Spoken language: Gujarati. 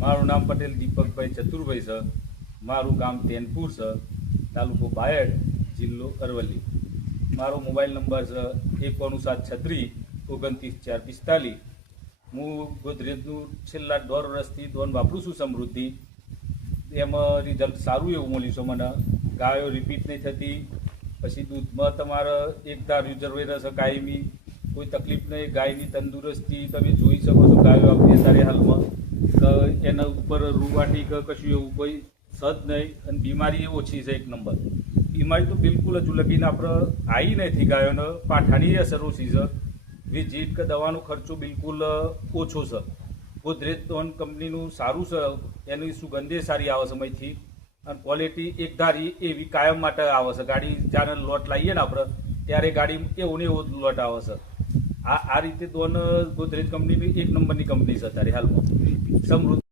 મારું નામ પટેલ દીપકભાઈ ચતુરભાઈ છે. મારું ગામ તેનપુર છે, તાલુકો બાયડ, જિલ્લો અરવલ્લી. મારો મોબાઈલ નંબર છે 9176393445. હું ગોદરેજનું છેલ્લા 1.5 વર્ષથી દોન વાપરું છું સમૃદ્ધિ. એમાં રિઝલ્ટ સારું એવું મળ્યું છે મને. ગાયો રિપીટ નહીં થતી. પછી દૂધમાં તમારે એકદા રિઝર્વે રહેશે કાયમી, કોઈ તકલીફ નહીં. ગાયની તંદુરસ્તી તમે જોઈ શકો છો. ગાયો આપણી અત્યારે હાલમાં તો એના ઉપર રૂવાટી કે કશું એવું કોઈ સદ નહીં. અને બીમારી ઓછી છે, 1 નંબર. બીમારી તો બિલકુલ હજુ લગીને આપણે આવી નથી. ગાયોને પાઠાની અસર ઓછી છે. વિઝિટ કે દવાનો ખર્ચો બિલકુલ ઓછો છે. ગોદરેજ દોન કંપનીનું સારું છે. એની સુગંધે સારી આવે છે મહીથી. અને ક્વોલિટી એકધારી એવી કાયમ માટે આવે છે. ગાડી જ્યારે લોટ લાવીએ ને આપણે ત્યારે ગાડી એવું ને એવો લોટ આવે છે. આ રીતે દોન ગોદરેજ કંપનીની 1 નંબરની કંપની છે અત્યારે હાલમાં. સમૃદ્ધિ